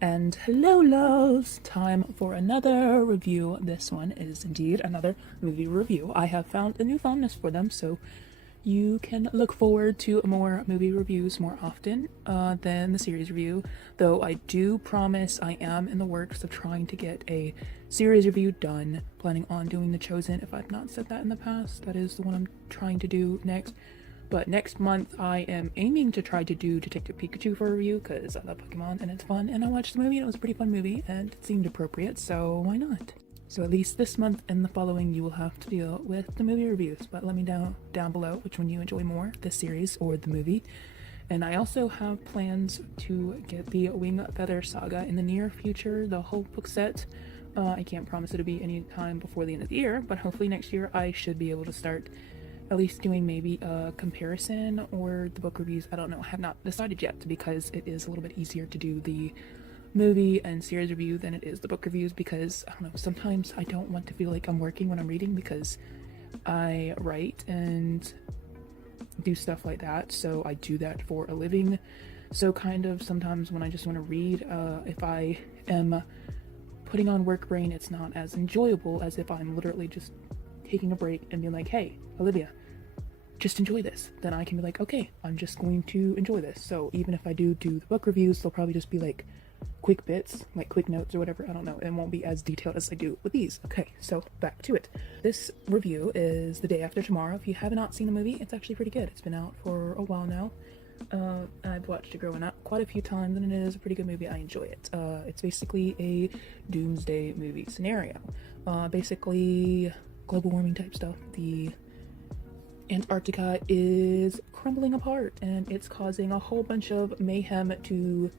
And hello, loves! Time for another review. This one is indeed another movie review. I have found a new fondness for them, so you can look forward to more movie reviews more often than the series review. Though I do promise I am in the works of trying to get a series review done. Planning on doing The Chosen. If I've not said that in the past, that is the one I'm trying to do next. But next month, I am aiming to try to do Detective Pikachu for a review because I love Pokemon and it's fun. And I watched the movie and it was a pretty fun movie and it seemed appropriate, so why not? So at least this month and the following, you will have to deal with the movie reviews. But let me know down below which one you enjoy more, the series or the movie. And I also have plans to get the Wing Feather Saga in the near future, the whole book set. I can't promise it'll be any time before the end of the year, but hopefully next year I should be able to start at least doing maybe a comparison or the book reviews. I don't know, I have not decided yet because it is a little bit easier to do the movie and series review than it is the book reviews, because I don't know, sometimes I don't want to feel like I'm working when I'm reading because I write and do stuff like that, so I do that for a living. So kind of sometimes when I just want to read, if I am putting on work brain, it's not as enjoyable as if I'm literally just taking a break and being like, hey, Olivia, just enjoy this. Then I can be like, okay, I'm just going to enjoy this. So even if I do the book reviews, they'll probably just be like quick bits, like quick notes or whatever. I don't know. It won't be as detailed as I do with these. Okay, so back to it. This review is The Day After Tomorrow. If you have not seen the movie, it's actually pretty good. It's been out for a while now. I've watched it growing up quite a few times, and it is a pretty good movie. I enjoy it. It's basically a doomsday movie scenario. Basically global warming type stuff. The Antarctica is crumbling apart and it's causing a whole bunch of mayhem to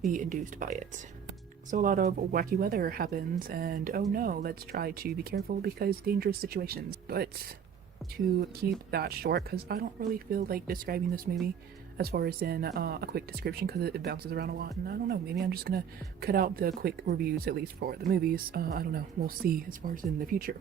be induced by it. So a lot of wacky weather happens, and oh no, let's try to be careful because dangerous situations. But to keep that short, because I don't really feel like describing this movie as far as in a quick description because it bounces around a lot, and I don't know, maybe I'm just gonna cut out the quick reviews at least for the movies. I don't know, we'll see as far as in the future.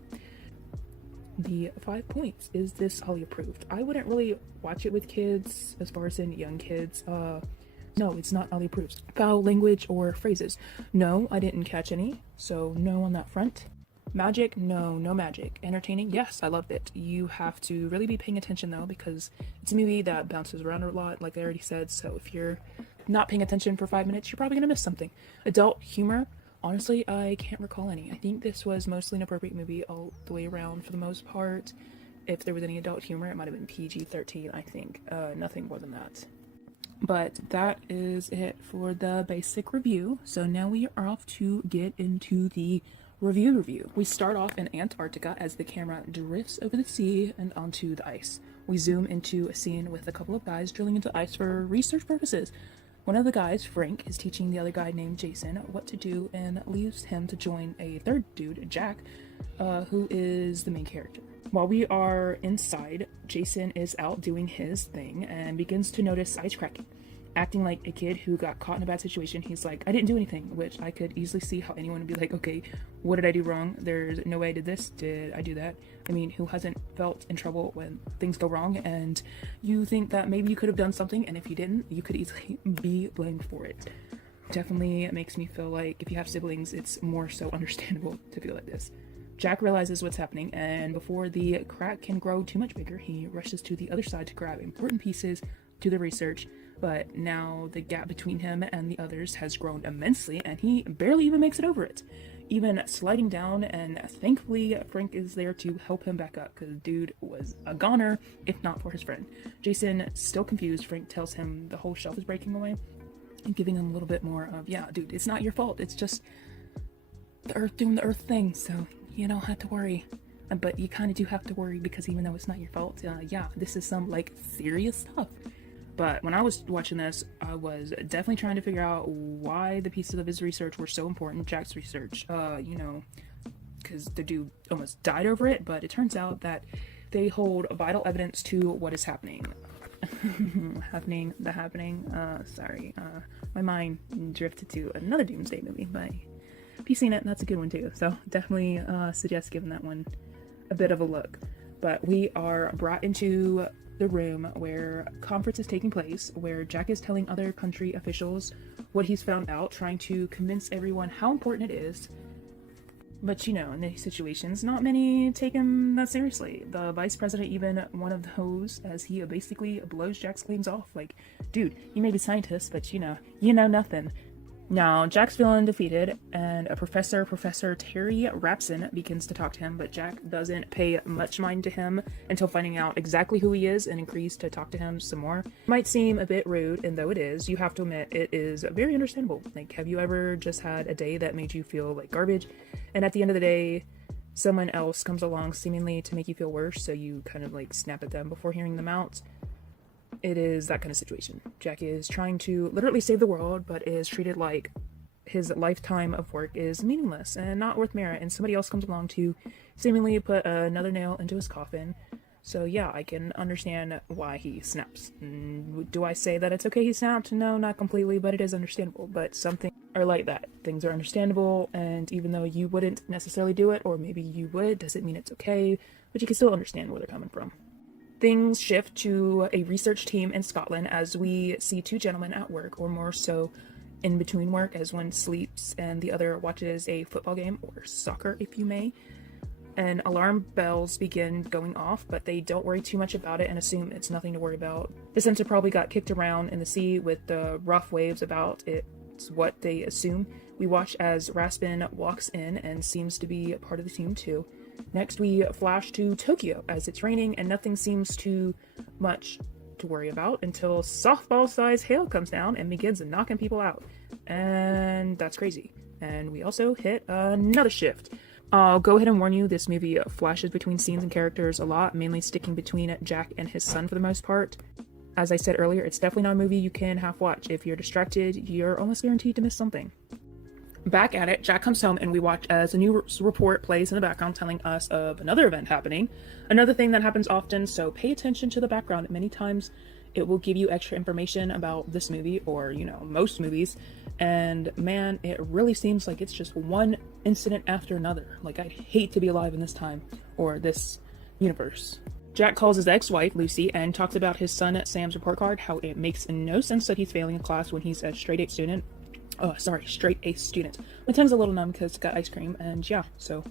The 5 points. Is this Holly approved? I wouldn't really watch it with kids, as far as in young kids. No, it's not Holly approved. Foul language or phrases? No, I didn't catch any, so no on that front. Magic? No, no magic. Entertaining? Yes, I loved it. You have to really be paying attention though, because it's a movie that bounces around a lot, like I already said, so if you're not paying attention for 5 minutes, you're probably gonna miss something. Adult humor? Honestly, I can't recall any. I think this was mostly an appropriate movie all the way around for the most part. If there was any adult humor, it might have been PG-13, I think. Nothing more than that. But that is it for the basic review. So now we are off to get into the review. We start off in Antarctica as the camera drifts over the sea and onto the ice. We zoom into a scene with a couple of guys drilling into ice for research purposes. One of the guys, Frank, is teaching the other guy named Jason what to do and leaves him to join a third dude, Jack, who is the main character. While we are inside, Jason is out doing his thing and begins to notice ice cracking. Acting like a kid who got caught in a bad situation, he's like, I didn't do anything, which I could easily see how anyone would be like, okay, what did I do wrong? There's no way I did this. Did I do that? I mean, who hasn't felt in trouble when things go wrong and you think that maybe you could have done something, and if you didn't, you could easily be blamed for it. Definitely makes me feel like if you have siblings, it's more so understandable to feel like this. Jack realizes what's happening, and before the crack can grow too much bigger, he rushes to the other side to grab important pieces to the research. But now the gap between him and the others has grown immensely, and he barely even makes it over it, even sliding down, and thankfully Frank is there to help him back up, because dude was a goner if not for his friend. Jason, still confused, Frank tells him the whole shelf is breaking away, and giving him a little bit more of, yeah, dude, it's not your fault, it's just the earth doing the earth thing, so you don't have to worry. But you kind of do have to worry, because even though it's not your fault, yeah, this is some like serious stuff. But when I was watching this, I was definitely trying to figure out why the pieces of his research were so important. Jack's research, because the dude almost died over it, but it turns out that they hold vital evidence to what is happening. My mind drifted to another Doomsday movie, but if you've seen it, that's a good one too. So definitely suggest giving that one a bit of a look. But we are brought into the room where conference is taking place, where Jack is telling other country officials what he's found out, trying to convince everyone how important it is. But you know, in these situations, not many take him that seriously. The vice president even one of those, as he basically blows Jack's claims off. Like, dude, you may be scientist, but you know nothing. Now, Jack's feeling defeated, and Professor Terry Rapson begins to talk to him, but Jack doesn't pay much mind to him until finding out exactly who he is and agrees to talk to him some more. It might seem a bit rude, and though it is, you have to admit it is very understandable. Like, have you ever just had a day that made you feel like garbage, and at the end of the day, someone else comes along seemingly to make you feel worse, so you kind of like snap at them before hearing them out? It is that kind of situation. Jack is trying to literally save the world, but is treated like his lifetime of work is meaningless and not worth merit, and somebody else comes along to seemingly put another nail into his coffin. So yeah, I can understand why he snaps. Do I say that it's okay he snapped? No, not completely, but it is understandable. But some things are like that. Things are understandable, and even though you wouldn't necessarily do it, or maybe you would, doesn't mean it's okay, but you can still understand where they're coming from. Things shift to a research team in Scotland as we see two gentlemen at work, or more so in between work, as one sleeps and the other watches a football game, or soccer if you may. And alarm bells begin going off, but they don't worry too much about it and assume it's nothing to worry about. The sensor probably got kicked around in the sea with the rough waves about it. It's what they assume. We watch as Raspin walks in and seems to be a part of the team too. Next, we flash to Tokyo as it's raining and nothing seems too much to worry about until softball-sized hail comes down and begins knocking people out. And that's crazy. And we also hit another shift. I'll go ahead and warn you, this movie flashes between scenes and characters a lot, mainly sticking between Jack and his son for the most part. As I said earlier, it's definitely not a movie you can half watch. If you're distracted, you're almost guaranteed to miss something. Back at it, Jack comes home and we watch as a news report plays in the background telling us of another event happening. Another thing that happens often, so pay attention to the background. Many times it will give you extra information about this movie, or, you know, most movies. And man, it really seems like it's just one incident after another. Like, I'd hate to be alive in this time, or this universe. Jack calls his ex-wife, Lucy, and talks about his son Sam's report card, how it makes no sense that he's failing a class when he's a straight-A student. Straight-A student. My tongue's a little numb because it's got ice cream, and yeah, so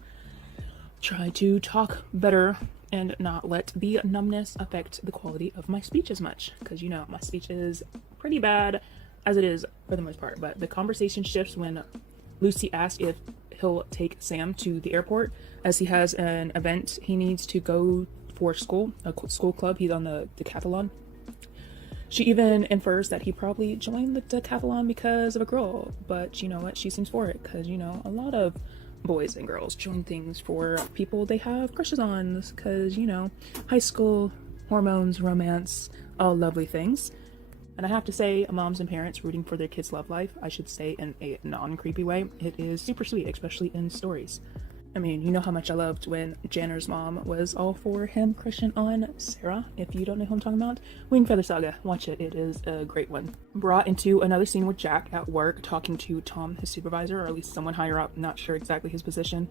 try to talk better and not let the numbness affect the quality of my speech as much, because, you know, my speech is pretty bad as it is for the most part. But the conversation shifts when Lucy asks if he'll take Sam to the airport, as he has an event he needs to go for school, a school club. He's on the decathlon. She even infers that he probably joined the decathlon because of a girl, but you know what, she seems for it, because, you know, a lot of boys and girls join things for people they have crushes on, because, you know, high school, hormones, romance, all lovely things. And I have to say, moms and parents rooting for their kids' love life, I should say in a non-creepy way, it is super sweet, especially in stories. I mean, you know how much I loved when Janner's mom was all for him crushing on Sarah. If you don't know who I'm talking about, Wing Feather Saga, watch it. It is a great one. Brought into another scene with Jack at work talking to Tom, his supervisor, or at least someone higher up, not sure exactly his position.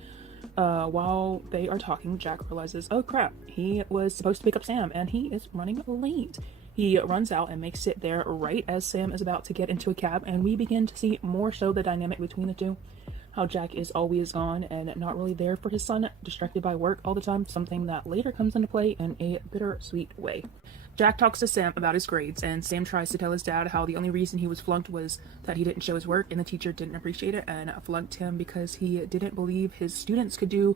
While they are talking, Jack realizes, oh crap, he was supposed to pick up Sam and he is running late. He runs out and makes it there right as Sam is about to get into a cab, and we begin to see more so the dynamic between the two. How Jack is always gone and not really there for his son, distracted by work all the time, something that later comes into play in a bittersweet way. Jack talks to Sam about his grades, and Sam tries to tell his dad how the only reason he was flunked was that he didn't show his work and the teacher didn't appreciate it and flunked him because he didn't believe his students could do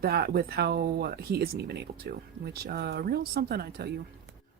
that with how he isn't even able to, which real something, I tell you.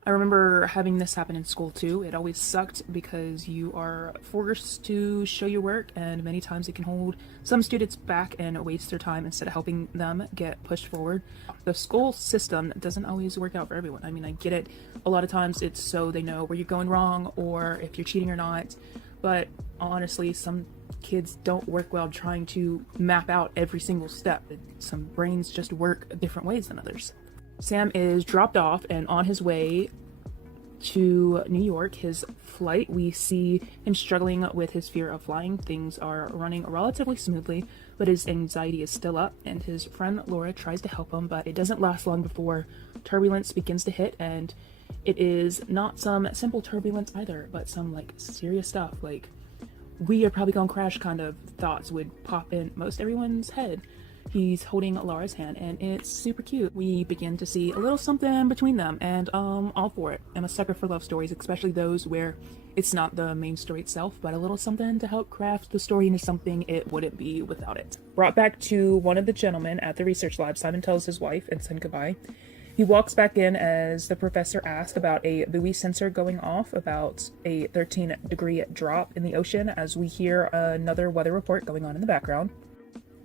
I remember having this happen in school too. It always sucked because you are forced to show your work, and many times it can hold some students back and waste their time instead of helping them get pushed forward. The school system doesn't always work out for everyone. I mean, I get it. A lot of times it's so they know where you're going wrong or if you're cheating or not. But honestly, some kids don't work well trying to map out every single step. Some brains just work different ways than others. Sam is dropped off and on his way to New York, his flight. We see him struggling with his fear of flying. Things are running relatively smoothly, but his anxiety is still up, and his friend Laura tries to help him, but it doesn't last long before turbulence begins to hit, and It is not some simple turbulence either, but some like serious stuff, like we are probably gonna crash kind of thoughts would pop in most everyone's head. He's holding Laura's hand and it's super cute. We begin to see a little something between them, and all for it. I'm a sucker for love stories, especially those where it's not the main story itself, but a little something to help craft the story into something it wouldn't be without it. Brought back to one of the gentlemen at the research lab, Simon tells his wife and son goodbye. He walks back in as the professor asks about a buoy sensor going off, about a 13-degree drop in the ocean, as we hear another weather report going on in the background.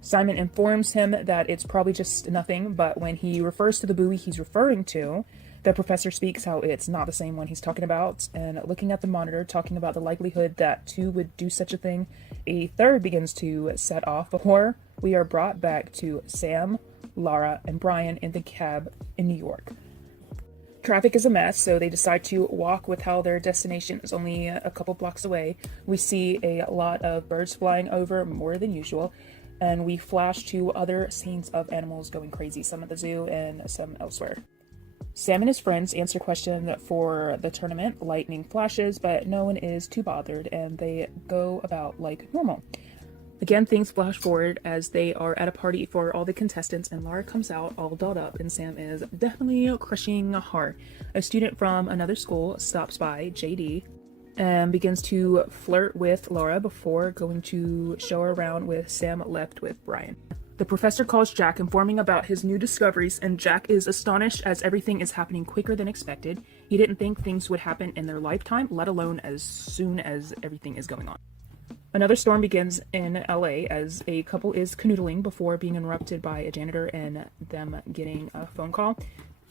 Simon informs him that it's probably just nothing, but when he refers to the buoy he's referring to, the professor speaks how it's not the same one he's talking about, and looking at the monitor, talking about the likelihood that two would do such a thing, a third begins to set off before we are brought back to Sam, Laura, and Brian in the cab in New York. Traffic is a mess, so they decide to walk with how their destination is only a couple blocks away. We see a lot of birds flying over, more than usual, and we flash to other scenes of animals going crazy, some at the zoo and some elsewhere. Sam and his friends answer question for the tournament, lightning flashes, but no one is too bothered, and they go about like normal. Again, things flash forward as they are at a party for all the contestants, and Laura comes out all dolled up, and Sam is definitely crushing hard. A student from another school stops by, JD, and begins to flirt with Laura before going to show her around with Sam left with Brian. The professor calls Jack, informing about his new discoveries, and Jack is astonished as everything is happening quicker than expected. He didn't think things would happen in their lifetime, let alone as soon as everything is going on. Another storm begins in LA as a couple is canoodling before being interrupted by a janitor and them getting a phone call.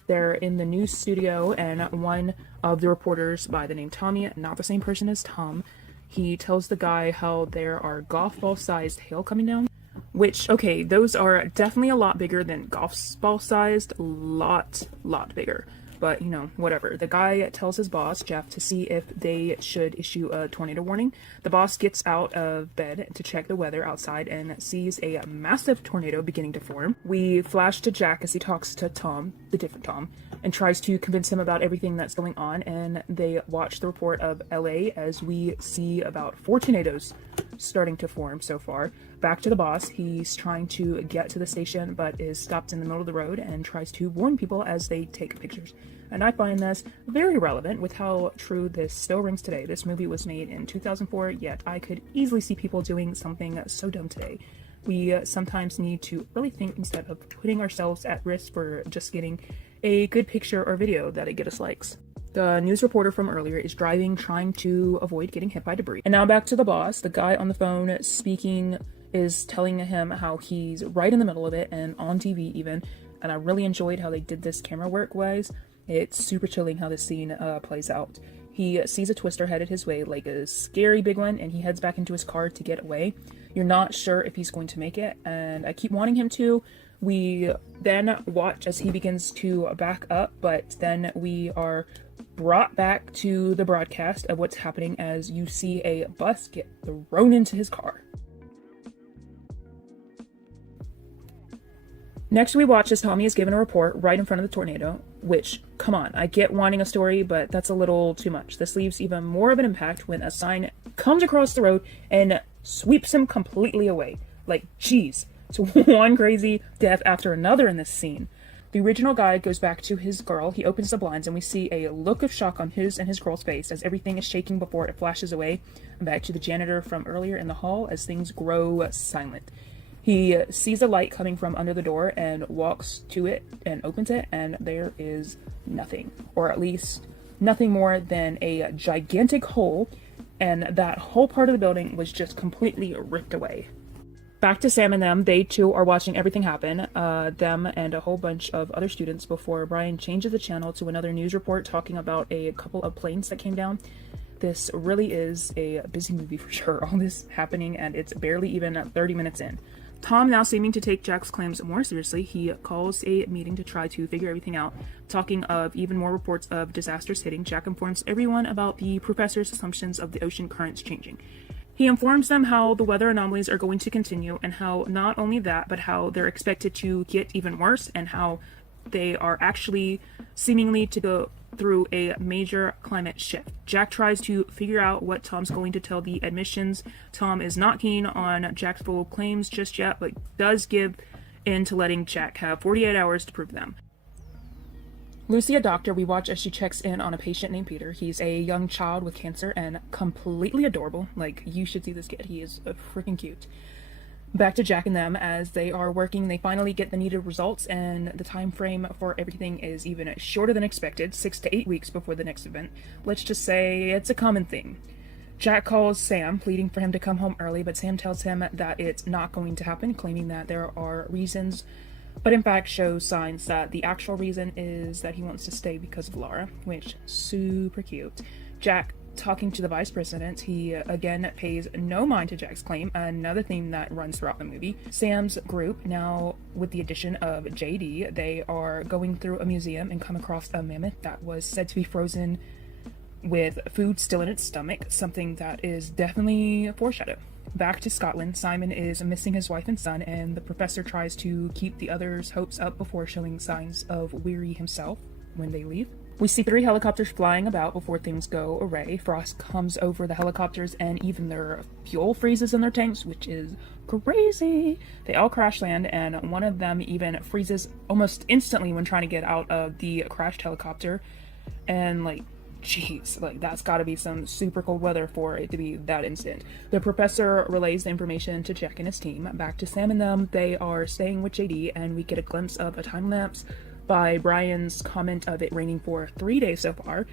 They're in the news studio, and one of the reporters by the name Tommy, not the same person as Tom, he tells the guy how there are golf ball sized hail coming down, which, okay, those are definitely a lot bigger than golf ball sized, lot bigger. But, you know, whatever. The guy tells his boss, Jeff, to see if they should issue a tornado warning. The boss gets out of bed to check the weather outside and sees a massive tornado beginning to form. We flash to Jack as he talks to Tom, the different Tom, and tries to convince him about everything that's going on, and they watch the report of LA as we see about 4 tornadoes starting to form so far. Back to the boss, he's trying to get to the station but is stopped in the middle of the road and tries to warn people as they take pictures. And I find this very relevant with how true this still rings today. This movie was made in 2004, yet I could easily see people doing something so dumb today. We sometimes need to really think instead of putting ourselves at risk for just getting a good picture or video that'll get us likes. The news reporter from earlier is driving, trying to avoid getting hit by debris. And now back to the boss. The guy on the phone speaking is telling him how he's right in the middle of it and on TV even. And I really enjoyed how they did this camera work wise. It's super chilling how this scene plays out. He sees a twister headed his way, like a scary big one, and he heads back into his car to get away. You're not sure if he's going to make it, and I keep wanting him to. We then watch as he begins to back up, but then we are brought back to the broadcast of what's happening as you see a bus get thrown into his car. Next we watch as Tommy is given a report right in front of the tornado, which, come on, I get wanting a story, but that's a little too much. This leaves even more of an impact when a sign comes across the road and sweeps him completely away. Like, geez, it's one crazy death after another in this scene. The original guy goes back to his girl. He opens the blinds and we see a look of shock on his and his girl's face as everything is shaking before it flashes away. And back to the janitor from earlier in the hall as things grow silent. He sees a light coming from under the door and walks to it and opens it, and there is nothing, or at least nothing more than a gigantic hole, and that whole part of the building was just completely ripped away. Back to Sam and them. They too are watching everything happen, them and a whole bunch of other students, before Brian changes the channel to another news report talking about a couple of planes that came down. This really is a busy movie for sure, all this happening, and it's barely even 30 minutes in. Tom, now seeming to take Jack's claims more seriously, he calls a meeting to try to figure everything out. Talking of even more reports of disasters hitting, Jack informs everyone about the professor's assumptions of the ocean currents changing. He informs them how the weather anomalies are going to continue, and how not only that, but how they're expected to get even worse, and how they are actually seemingly to go through a major climate shift. Jack tries to figure out what Tom's going to tell the admissions. Tom is not keen on Jack's full claims just yet, but does give in to letting Jack have 48 hours to prove them. Lucy, a doctor, we watch as she checks in on a patient named Peter. He's a young child with cancer and completely adorable. Like, you should see this kid. He is freaking cute. Back to Jack and them as they are working. They finally get the needed results, and the time frame for everything is even shorter than expected, 6 to 8 weeks before the next event. Let's just say it's a common theme. Jack calls Sam, pleading for him to come home early, but Sam tells him that it's not going to happen, claiming that there are reasons, but in fact shows signs that the actual reason is that he wants to stay because of Laura, which super cute. Jack talking to the vice president, he again pays no mind to Jack's claim, another theme that runs throughout the movie. Sam's group, now with the addition of JD, they are going through a museum and come across a mammoth that was said to be frozen with food still in its stomach, something that is definitely a foreshadow. Back to Scotland, Simon is missing his wife and son, and the professor tries to keep the others' hopes up before showing signs of weary himself when they leave. We see 3 helicopters flying about before things go awry. Frost comes over the helicopters and even their fuel freezes in their tanks, which is crazy. They all crash land, and one of them even freezes almost instantly when trying to get out of the crashed helicopter. And like, jeez, like that's gotta be some super cold weather for it to be that instant. The professor relays the information to Jack and his team. Back to Sam and them, they are staying with JD, and we get a glimpse of a time lapse by Brian's comment of it raining for 3 days so far.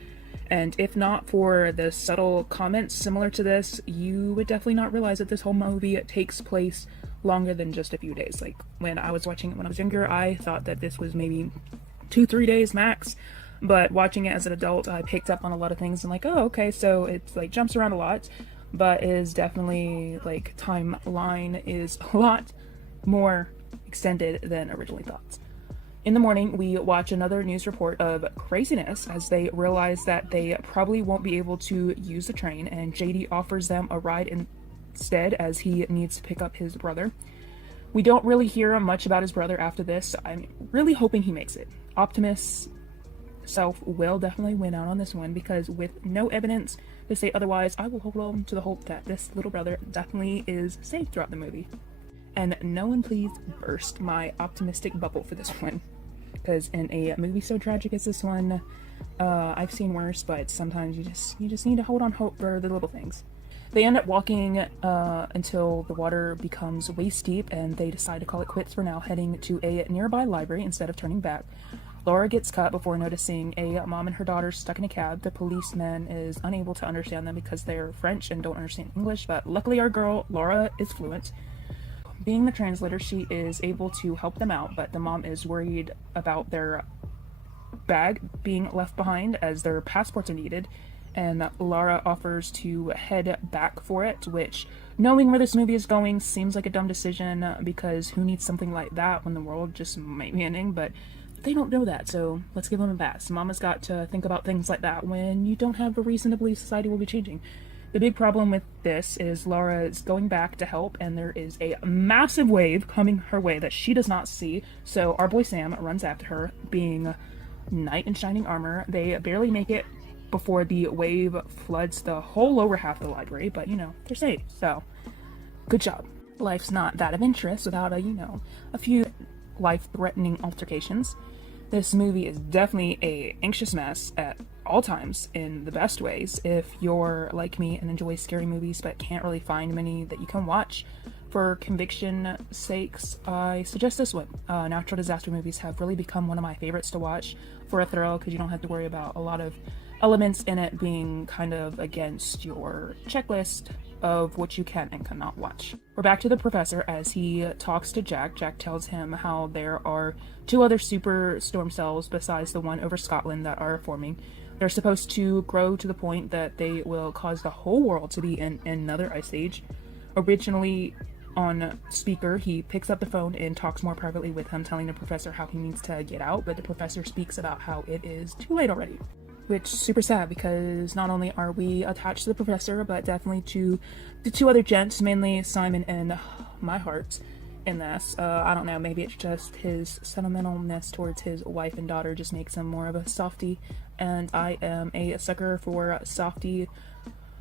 And if not for the subtle comments similar to this, you would definitely not realize that this whole movie takes place longer than just a few days. Like, when I was watching it when I was younger, I thought that this was maybe 2-3 days max. But watching it as an adult, I picked up on a lot of things and like, oh, okay, so it's like jumps around a lot, but is definitely like timeline is a lot more extended than originally thought. In the morning, we watch another news report of craziness as they realize that they probably won't be able to use the train, and JD offers them a ride instead as he needs to pick up his brother. We don't really hear much about his brother after this, so I'm really hoping he makes it. Optimus self will definitely win out on this one, because with no evidence to say otherwise, I will hold on to the hope that this little brother definitely is safe throughout the movie. And no one please burst my optimistic bubble for this one, because in a movie so tragic as this one, I've seen worse, but sometimes you just need to hold on hope for the little things. They end up walking until the water becomes waist deep, and they decide to call it quits for now, heading to a nearby library instead of turning back. Laura gets cut before noticing a mom and her daughter stuck in a cab. The policeman is unable to understand them because they're French and don't understand English, but luckily our girl, Laura, is fluent. Being the translator, she is able to help them out, but the mom is worried about their bag being left behind as their passports are needed, and Laura offers to head back for it, which, knowing where this movie is going, seems like a dumb decision, because who needs something like that when the world just might be ending, but they don't know that, so let's give them a pass. Mama's got to think about things like that when you don't have a reason to believe society will be changing. The big problem with this is Laura is going back to help, and there is a massive wave coming her way that she does not see, so our boy Sam runs after her, being knight in shining armor. They barely make it before the wave floods the whole lower half of the library, but you know, they're safe, so good job. Life's not that of interest without a few life-threatening altercations. This movie is definitely a anxious mess at all times in the best ways. If you're like me and enjoy scary movies but can't really find many that you can watch for conviction sakes, I suggest this one. Natural disaster movies have really become one of my favorites to watch for a thrill, because you don't have to worry about a lot of elements in it being kind of against your checklist of what you can and cannot watch. We're back to the professor as he talks to Jack. Jack tells him how there are 2 other super storm cells besides the one over Scotland that are forming. They're supposed to grow to the point that they will cause the whole world to be in another ice age. Originally on speaker, he picks up the phone and talks more privately with him, telling the professor how he needs to get out, but the professor speaks about how it is too late already. Which is super sad, because not only are we attached to the professor, but definitely to the 2 other gents, mainly Simon and my heart in this. I don't know, maybe it's just his sentimentalness towards his wife and daughter just makes him more of a softie and I am a sucker for softy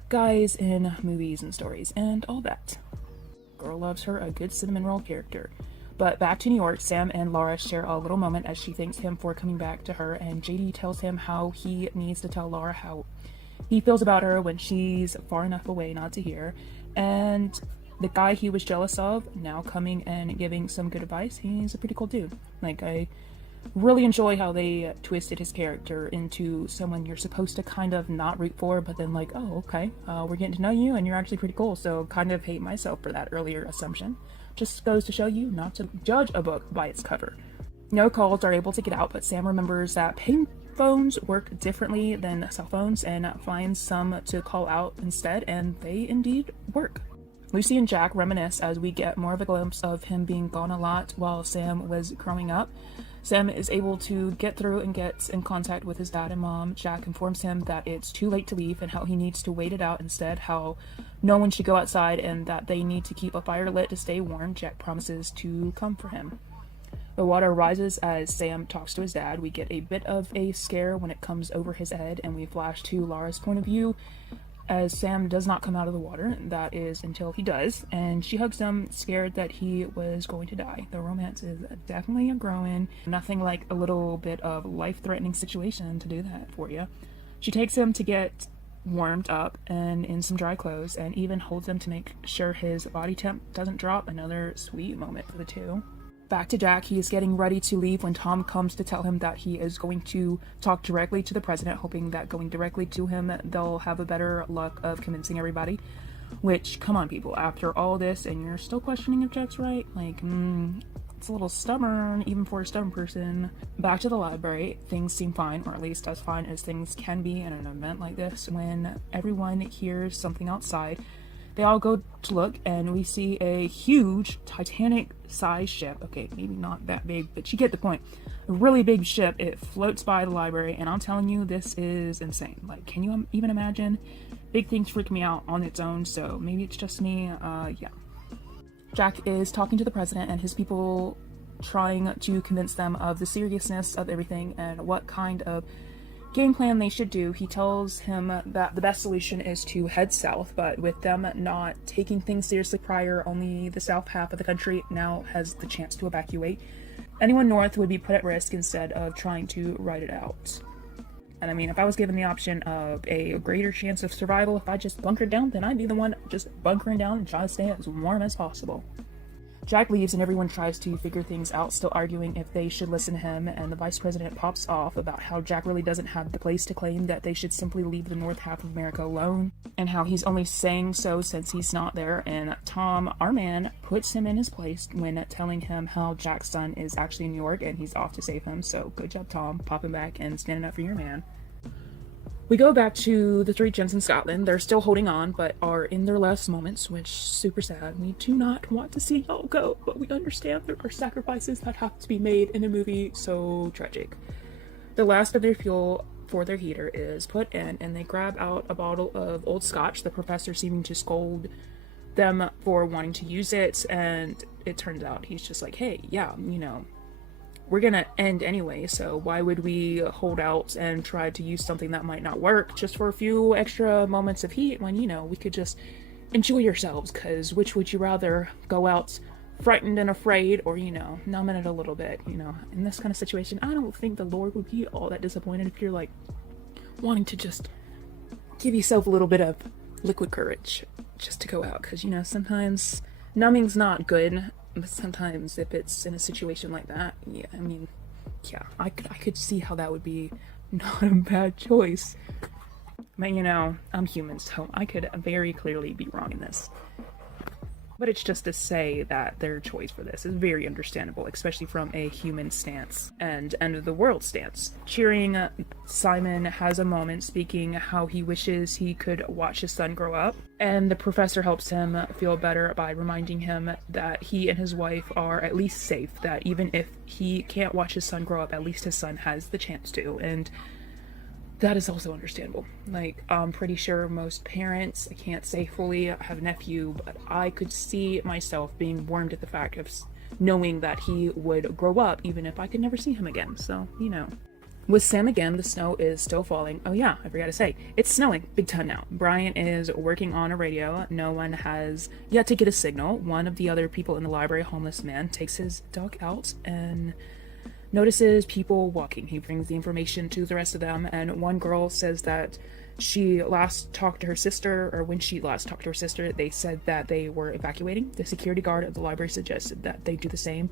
guys in movies and stories and all that. Girl loves her a good cinnamon roll character. But back to New York, Sam and Laura share a little moment as she thanks him for coming back to her, and JD tells him how he needs to tell Laura how he feels about her when she's far enough away not to hear. And the guy he was jealous of now coming and giving some good advice, he's a pretty cool dude. Like, I really enjoy how they twisted his character into someone you're supposed to kind of not root for, but then like, oh, okay, we're getting to know you and you're actually pretty cool, so kind of hate myself for that earlier assumption. Just goes to show you not to judge a book by its cover. No calls are able to get out, but Sam remembers that pay phones work differently than cell phones and finds some to call out instead, and they indeed work. Lucy and Jack reminisce as we get more of a glimpse of him being gone a lot while Sam was growing up. Sam is able to get through and gets in contact with his dad and mom. Jack informs him that it's too late to leave and how he needs to wait it out instead, how no one should go outside and that they need to keep a fire lit to stay warm. Jack promises to come for him. The water rises as Sam talks to his dad. We get a bit of a scare when it comes over his head, and we flash to Laura's point of view as Sam does not come out of the water. That is until he does, and she hugs him, scared that he was going to die. The romance is definitely a growing. Nothing like a little bit of life-threatening situation to do that for you. She takes him to get warmed up and in some dry clothes, and even holds him to make sure his body temp doesn't drop. Another sweet moment for the two. Back to Jack, he is getting ready to leave when Tom comes to tell him that he is going to talk directly to the president, hoping that going directly to him, they'll have a better luck of convincing everybody. Which, come on people, after all this and you're still questioning if Jack's right? Like, it's a little stubborn, even for a stubborn person. Back to the library, things seem fine, or at least as fine as things can be in an event like this, when everyone hears something outside. They all go to look, and we see a huge Titanic-sized ship. Okay, maybe not that big, but you get the point. A really big ship. It floats by the library, and I'm telling you, this is insane. Like, can you even imagine? Big things freak me out on its own, so maybe it's just me. Yeah. Jack is talking to the president and his people, trying to convince them of the seriousness of everything and what kind of game plan they should do. He tells him that the best solution is to head south, but with them not taking things seriously prior, only the south half of the country now has the chance to evacuate. Anyone north would be put at risk instead of trying to ride it out. And I mean, if I was given the option of a greater chance of survival if I just bunkered down, then I'd be the one just bunkering down and trying to stay as warm as possible. Jack leaves and everyone tries to figure things out, still arguing if they should listen to him, and the vice president pops off about how Jack really doesn't have the place to claim, that they should simply leave the north half of America alone, and how he's only saying so since he's not there, and Tom, our man, puts him in his place when telling him how Jack's son is actually in New York and he's off to save him. So good job, Tom, popping back and standing up for your man. We go back to the three gents in Scotland. They're still holding on, but are in their last moments, which is super sad. We do not want to see y'all go, but we understand there are sacrifices that have to be made in a movie so tragic. The last of their fuel for their heater is put in, and they grab out a bottle of old scotch, the professor seeming to scold them for wanting to use it, and it turns out he's just like, hey, yeah, you know, we're gonna end anyway, so why would we hold out and try to use something that might not work just for a few extra moments of heat when, you know, we could just enjoy yourselves, because which would you rather, go out frightened and afraid, or, you know, numbing it a little bit? You know, in this kind of situation, I don't think the Lord would be all that disappointed if you're like wanting to just give yourself a little bit of liquid courage just to go out, because, you know, sometimes numbing's not good. But sometimes if it's in a situation like that, yeah, I mean, yeah, I could see how that would be not a bad choice. But, you know, I'm human, so I could very clearly be wrong in this. But it's just to say that their choice for this is very understandable, especially from a human stance and end of the world stance. Cheering, Simon has a moment speaking how he wishes he could watch his son grow up, and the professor helps him feel better by reminding him that he and his wife are at least safe, that even if he can't watch his son grow up, at least his son has the chance to, and that is also understandable. Like, I'm pretty sure most parents, I can't say fully, I have a nephew, but I could see myself being warmed at the fact of knowing that he would grow up even if I could never see him again. So, you know, With Sam again, the snow is still falling. Oh yeah, I forgot to say, it's snowing big time now. Brian is working on a radio. No one has yet to get a signal. One of the other people in the library, a homeless man, takes his dog out and notices people walking. He brings the information to the rest of them, and one girl says that she last talked to her sister, or when she last talked to her sister, they said that they were evacuating. The security guard at the library suggested that they do the same.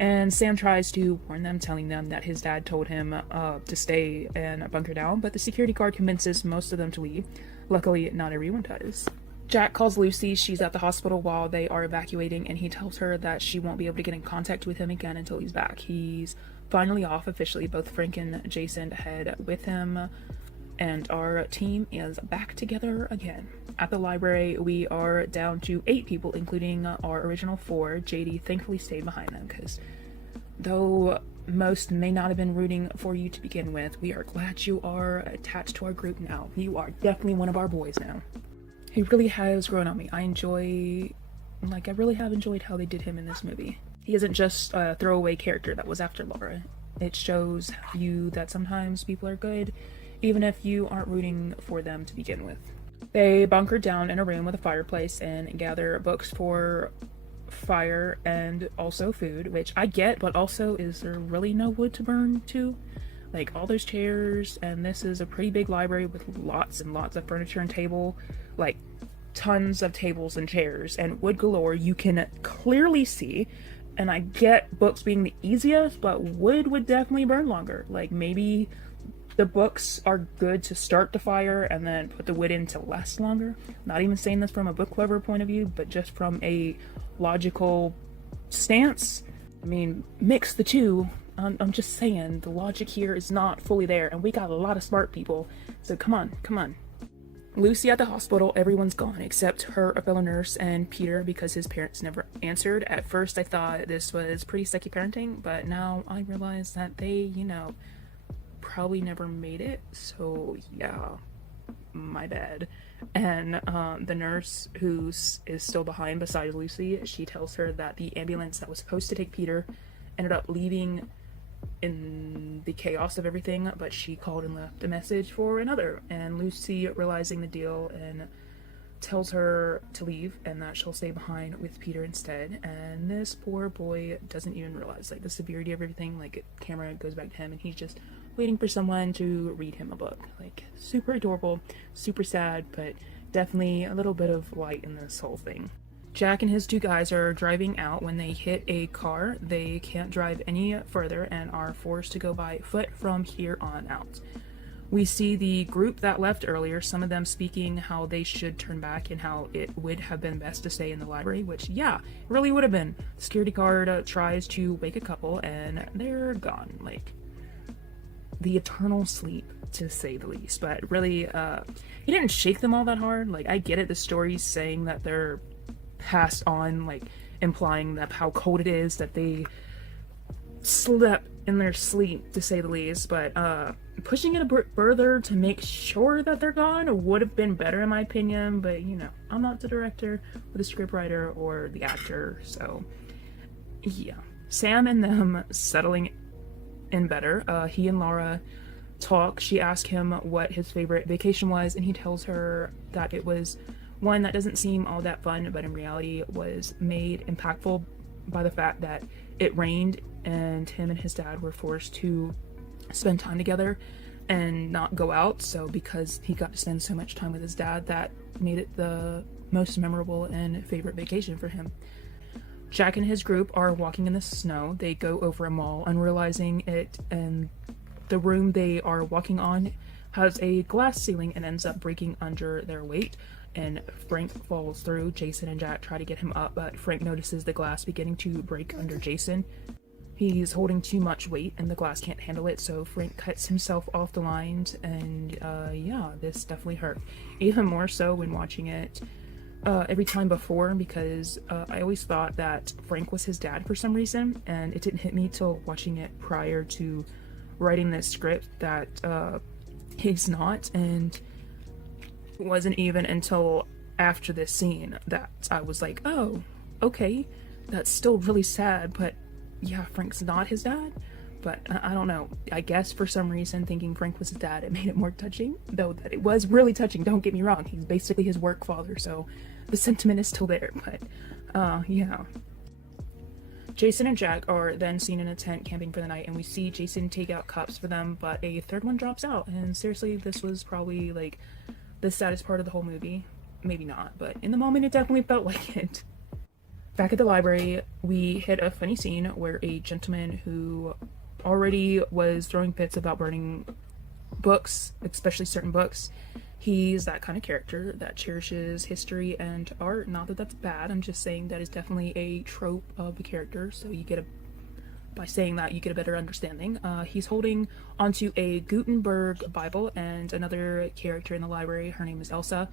And Sam tries to warn them, telling them that his dad told him to stay and bunker down, but the security guard convinces most of them to leave. Luckily, not everyone does. Jack calls Lucy. She's at the hospital while they are evacuating, and he tells her that she won't be able to get in contact with him again until he's back. He's finally off officially. Both Frank and Jason head with him, and our team is back together again. At the library, we are down to 8 people, including our original 4. JD thankfully stayed behind them, because though most may not have been rooting for you to begin with, we are glad you are attached to our group now. You are definitely one of our boys now. He really has grown on me. I really have enjoyed how they did him in this movie. He isn't just a throwaway character that was after Laura. It shows you that sometimes people are good, even if you aren't rooting for them to begin with. They bunker down in a room with a fireplace and gather books for fire and also food, which I get, but also, is there really no wood to burn to? Like, all those chairs, and this is a pretty big library with lots and lots of furniture and table, like tons of tables and chairs and wood galore. You can clearly see, and I get books being the easiest, but wood would definitely burn longer. Like, maybe the books are good to start the fire and then put the wood in to last longer. Not even saying this from a book lover point of view, but just from a logical stance. I mean, mix the two. I'm just saying, the logic here is not fully there, and we got a lot of smart people, so come on. Lucy at the hospital, everyone's gone except her fellow nurse and Peter, because his parents never answered. At first I thought this was pretty sucky parenting, but now I realize that they, probably never made it, so yeah, my bad. And the nurse who is still behind beside Lucy, she tells her that the ambulance that was supposed to take Peter ended up leaving in the chaos of everything, but she called and left a message for another, and Lucy, realizing the deal, and tells her to leave and that she'll stay behind with Peter instead. And this poor boy doesn't even realize the severity of everything. Camera goes back to him and he's just waiting for someone to read him a book. Super adorable, super sad, but definitely a little bit of light in this whole thing. Jack and his 2 guys are driving out when they hit a car. They can't drive any further and are forced to go by foot from here on out. We see the group that left earlier, some of them speaking how they should turn back and how it would have been best to stay in the library, which, yeah, really would have been. The security guard tries to wake a couple and they're gone. The eternal sleep, to say the least. But really, he didn't shake them all that hard. I get it, the story's saying that they're passed on, implying that how cold it is, that they slept in their sleep, to say the least, but pushing it a bit further to make sure that they're gone would have been better in my opinion, but I'm not the director or the scriptwriter or the actor, so yeah. Sam and them settling in better. He and Laura talk. She asks him what his favorite vacation was, and he tells her that it was one that doesn't seem all that fun, but in reality was made impactful by the fact that it rained and him and his dad were forced to spend time together and not go out. So because he got to spend so much time with his dad, that made it the most memorable and favorite vacation for him. Jack and his group are walking in the snow. They go over a mall, unrealizing it, and the room they are walking on has a glass ceiling and ends up breaking under their weight, and Frank falls through. Jason and Jack try to get him up, but Frank notices the glass beginning to break under Jason. He's holding too much weight and the glass can't handle it, so Frank cuts himself off the lines, and yeah, this definitely hurt. Even more so when watching it every time before, because I always thought that Frank was his dad for some reason, and it didn't hit me till watching it prior to writing this script that he's not, and it wasn't even until after this scene that I was like, oh, okay, that's still really sad, but yeah, Frank's not his dad. But I don't know. I guess for some reason, thinking Frank was his dad, it made it more touching. Though that it was really touching, don't get me wrong. He's basically his work father, so the sentiment is still there. But, yeah. Jason and Jack are then seen in a tent camping for the night, and we see Jason take out cups for them, but a third one drops out. And seriously, this was probably, like, the saddest part of the whole movie. Maybe not, but in the moment, it definitely felt like it. Back at the library, we hit a funny scene where a gentleman who already was throwing fits about burning books, especially certain books, he's that kind of character that cherishes history and art. Not that that's bad, I'm just saying that is definitely a trope of the character, so by saying that, you get a better understanding. He's holding onto a Gutenberg Bible, and another character in the library, her name is Elsa,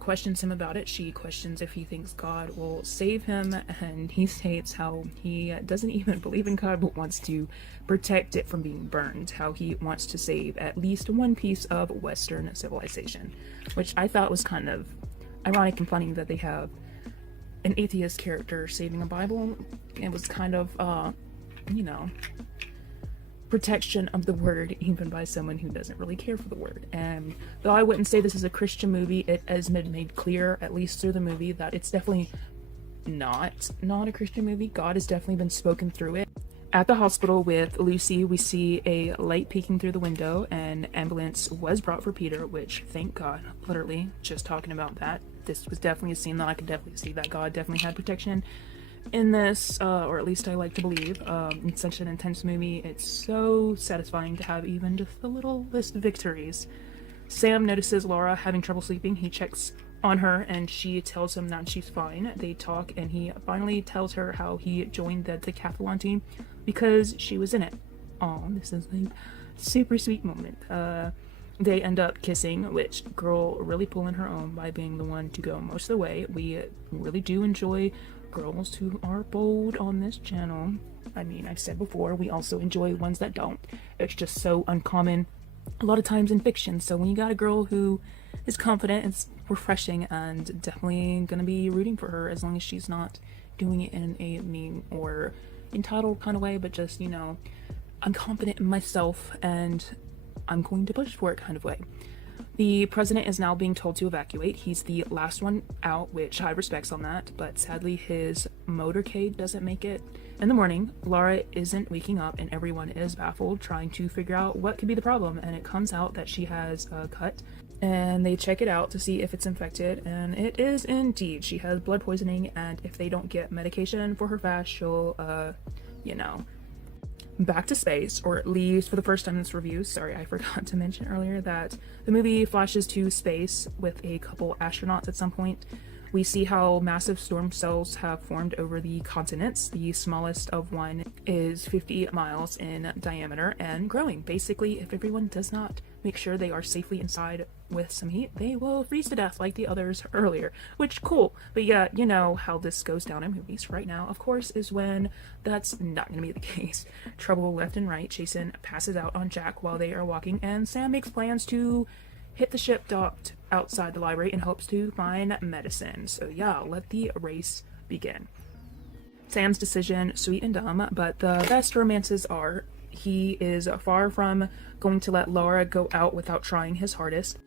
questions him about it. She questions if he thinks God will save him, and he states how he doesn't even believe in God but wants to protect it from being burned, how he wants to save at least one piece of Western civilization, which I thought was kind of ironic and funny that they have an atheist character saving a Bible. It was kind of, protection of the word even by someone who doesn't really care for the word. And though I wouldn't say this is a Christian movie, it has been made clear, at least through the movie, that it's definitely not a Christian movie. God has definitely been spoken through it. At the hospital with Lucy, we see a light peeking through the window. An ambulance was brought for Peter, which, thank God, literally, just talking about that. This was definitely a scene that I could definitely see that God definitely had protection in this, or at least I like to believe. In such an intense movie, it's so satisfying to have even just a little list of victories. Sam notices Laura having trouble sleeping. He checks on her and she tells him that she's fine. They talk and he finally tells her how he joined the decathlon team because she was in it. Oh, this is a super sweet moment. They end up kissing, which girl really pulling her own by being the one to go most of the way. We really do enjoy girls who are bold on this channel. I mean, I've said before, we also enjoy ones that don't. It's just so uncommon a lot of times in fiction. So when you got a girl who is confident, it's refreshing, and definitely gonna be rooting for her as long as she's not doing it in a mean or entitled kind of way, but just, I'm confident in myself and I'm going to push for it kind of way. The president is now being told to evacuate. He's the last one out, which I respects on that, but sadly his motorcade doesn't make it. In the morning, Laura isn't waking up and everyone is baffled, trying to figure out what could be the problem, and it comes out that she has a cut, and they check it out to see if it's infected, and it is indeed. She has blood poisoning, and if they don't get medication for her fast, she'll, back to space, or at least for the first time in this review. Sorry, I forgot to mention earlier that the movie flashes to space with a couple astronauts at some point. We see how massive storm cells have formed over the continents. The smallest of one is 50 miles in diameter and growing. Basically, if everyone does not make sure they are safely inside with some heat, they will freeze to death like the others earlier, which cool. But yeah, you know how this goes down in movies right now, of course, is when that's not going to be the case. Trouble left and right. Jason passes out on Jack while they are walking, and Sam makes plans to hit the ship docked outside the library in hopes to find medicine. So yeah, let the race begin. Sam's decision, sweet and dumb, but the best romances are he is far from going to let Laura go out without trying his hardest.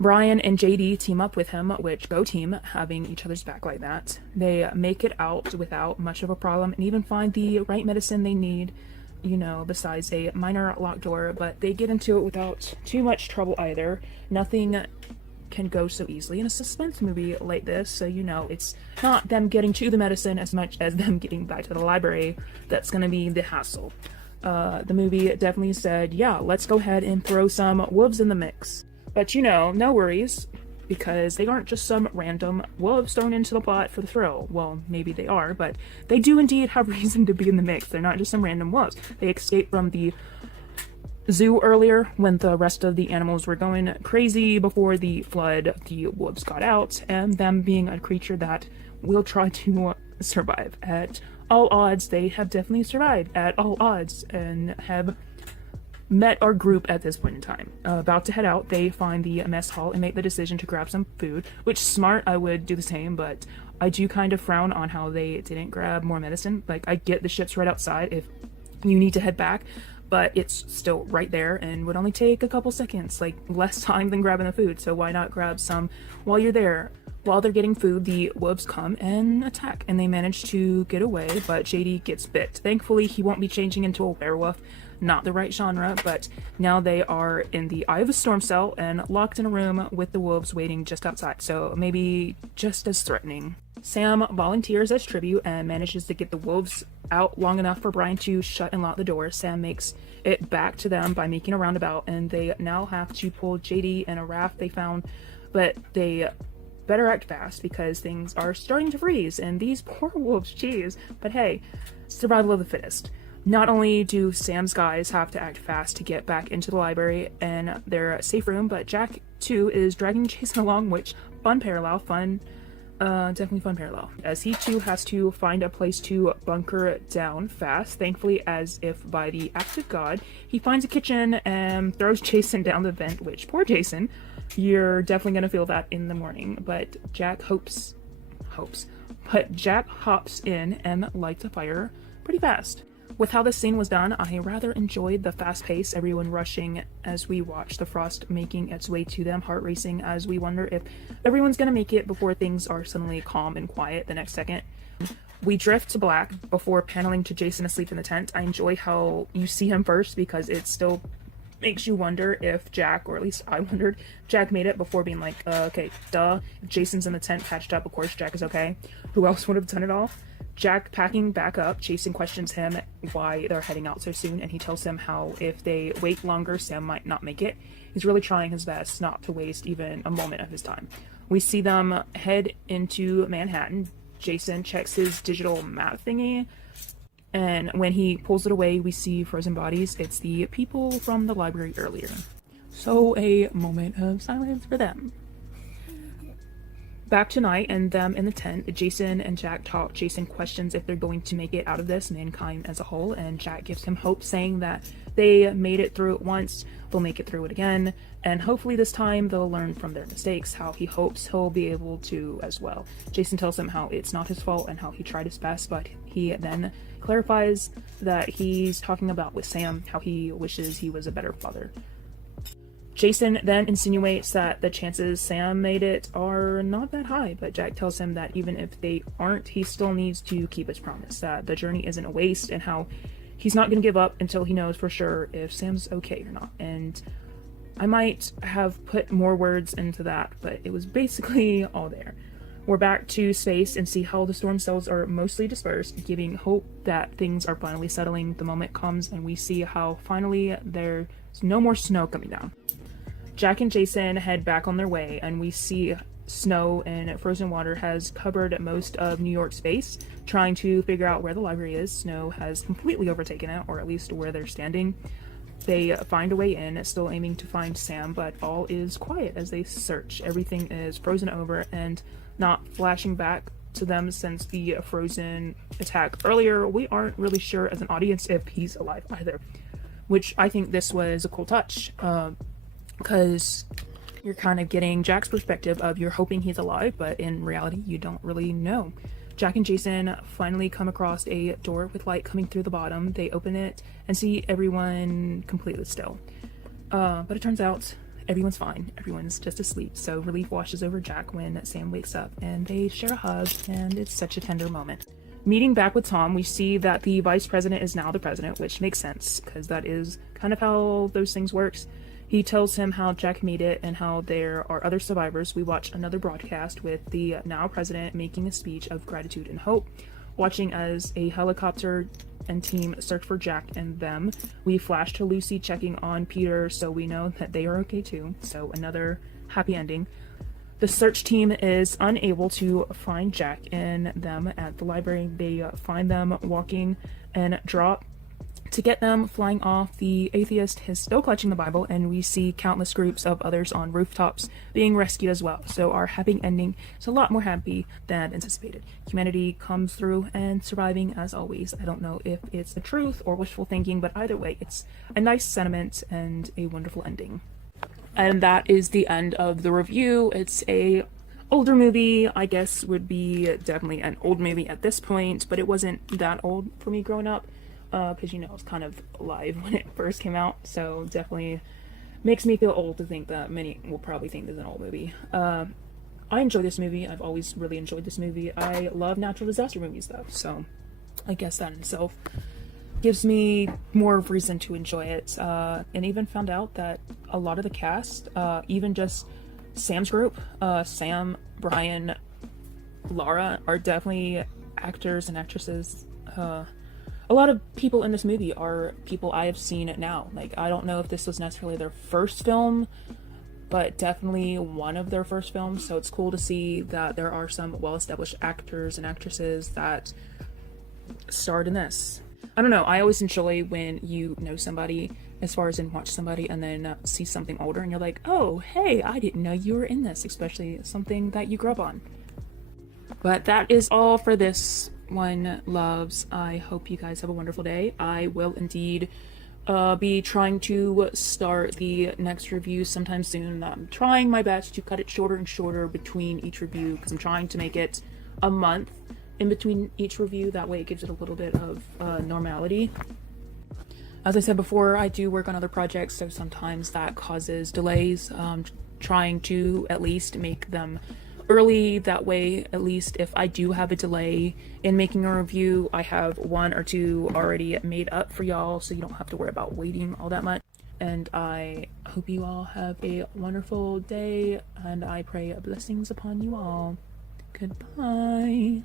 Brian and JD team up with him, which go team, having each other's back like that. They make it out without much of a problem and even find the right medicine they need, besides a minor locked door, but they get into it without too much trouble either. Nothing can go so easily in a suspense movie like this, so it's not them getting to the medicine as much as them getting back to the library that's gonna be the hassle. The movie definitely said, yeah, let's go ahead and throw some wolves in the mix. But no worries, because they aren't just some random wolves thrown into the plot for the thrill. Well, maybe they are, but they do indeed have reason to be in the mix. They're not just some random wolves. They escaped from the zoo earlier when the rest of the animals were going crazy before the flood. The wolves got out, and them being a creature that will try to survive at all odds, they have definitely survived at all odds and have met our group at this point in time. About to head out, they find the mess hall and make the decision to grab some food, which smart. I would do the same, but I do kind of frown on how they didn't grab more medicine. Like, I get the ship's right outside. If you need to head back, but it's still right there and would only take a couple seconds, like less time than grabbing the food. So why not grab some while you're there? While they're getting food, the wolves come and attack, and they manage to get away, but JD gets bit. Thankfully, he won't be changing into a werewolf, not the right genre, but now they are in the eye of a storm cell and locked in a room with the wolves waiting just outside, so maybe just as threatening. Sam volunteers as tribute and manages to get the wolves out long enough for Brian to shut and lock the door. Sam makes it back to them by making a roundabout, and they now have to pull JD in a raft they found, but they better act fast because things are starting to freeze and these poor wolves, jeez. But hey, survival of the fittest. Not only do Sam's guys have to act fast to get back into the library and their safe room, but Jack too is dragging Jason along, which definitely fun parallel, as he too has to find a place to bunker down fast. Thankfully, as if by the act of God, he finds a kitchen and throws Jason down the vent, which, poor Jason, you're definitely going to feel that in the morning. But Jack Jack hops in and lights a fire pretty fast. With how this scene was done, I rather enjoyed the fast pace, everyone rushing as we watch the frost making its way to them, heart racing as we wonder if everyone's gonna make it before things are suddenly calm and quiet the next second. We drift to black before paneling to Jason asleep in the tent. I enjoy how you see him first because it still makes you wonder if Jack, or at least I wondered, Jack made it before being like, okay, duh. If Jason's in the tent patched up, of course Jack is okay. Who else would have done it all? Jack packing back up, Jason questions him why they're heading out so soon, and he tells him how if they wait longer, Sam might not make it. He's really trying his best not to waste even a moment of his time. We see them head into Manhattan. Jason checks his digital map thingy, and when he pulls it away, we see frozen bodies. It's the people from the library earlier. So a moment of silence for them. Back tonight and them in the tent, Jason and Jack talk. Jason questions if they're going to make it out of this, mankind as a whole, and Jack gives him hope, saying that they made it through it once, they'll make it through it again, and hopefully this time they'll learn from their mistakes, how he hopes he'll be able to as well. Jason tells him how it's not his fault and how he tried his best, but he then clarifies that he's talking about with Sam, how he wishes he was a better father. Jason then insinuates that the chances Sam made it are not that high, but Jack tells him that even if they aren't, he still needs to keep his promise, that the journey isn't a waste, and how he's not going to give up until he knows for sure if Sam's okay or not. And I might have put more words into that, but it was basically all there. We're back to space and see how the storm cells are mostly dispersed, giving hope that things are finally settling. The moment comes and we see how finally there's no more snow coming down. Jack and Jason head back on their way, and we see snow and frozen water has covered most of New York space. Trying to figure out where the library is, snow has completely overtaken it, or at least where they're standing. They find a way in, still aiming to find Sam, but all is quiet as they search. Everything is frozen over and not flashing back to them since the frozen attack earlier. We aren't really sure as an audience if he's alive either, which I think this was a cool touch. Because you're kind of getting Jack's perspective of you're hoping he's alive, but in reality, you don't really know. Jack and Jason finally come across a door with light coming through the bottom. They open it and see everyone completely still. But it turns out everyone's fine. Everyone's just asleep. So relief washes over Jack when Sam wakes up, and they share a hug, and it's such a tender moment. Meeting back with Tom, we see that the vice president is now the president, which makes sense, because that is kind of how those things works. He tells him how Jack made it and how there are other survivors. We watch another broadcast with the now president making a speech of gratitude and hope, watching as a helicopter and team search for Jack and them. We flash to Lucy checking on Peter, so we know that they are okay too. So another happy ending. The search team is unable to find Jack and them at the library. They find them walking and drop to get them flying off. The atheist is still clutching the Bible, and we see countless groups of others on rooftops being rescued as well. So our happy ending is a lot more happy than anticipated. Humanity comes through and surviving as always. I don't know if it's the truth or wishful thinking, but either way, it's a nice sentiment and a wonderful ending. And that is the end of the review. It's a older movie, I guess would be definitely an old movie at this point, but it wasn't that old for me growing up. because, you know, it's kind of alive when it first came out, so definitely makes me feel old to think that many will probably think this is an old movie. I enjoy this movie. I've always really enjoyed this movie. I love natural disaster movies, though, so I guess that in itself gives me more reason to enjoy it. And even found out that a lot of the cast, even just Sam's group, Sam, Brian, Laura, are definitely actors and actresses. A lot of people in this movie are people I have seen now. Like, I don't know if this was necessarily their first film, but definitely one of their first films, so it's cool to see that there are some well-established actors and actresses that starred in this. I don't know, I always enjoy when you know somebody, as far as in watch somebody and then see something older and you're like, oh, hey, I didn't know you were in this, especially something that you grew up on. But that is all for this one, loves. I hope you guys have a wonderful day. I will indeed be trying to start the next review sometime soon. I'm trying my best to cut it shorter and shorter between each review, because I'm trying to make it a month in between each review. That way it gives it a little bit of normality. As I said before, I do work on other projects, so sometimes that causes delays. Trying to at least make them early, that way at least if I do have a delay in making a review, I have one or two already made up for y'all, so you don't have to worry about waiting all that much. And I hope you all have a wonderful day, and I pray blessings upon you all. Goodbye.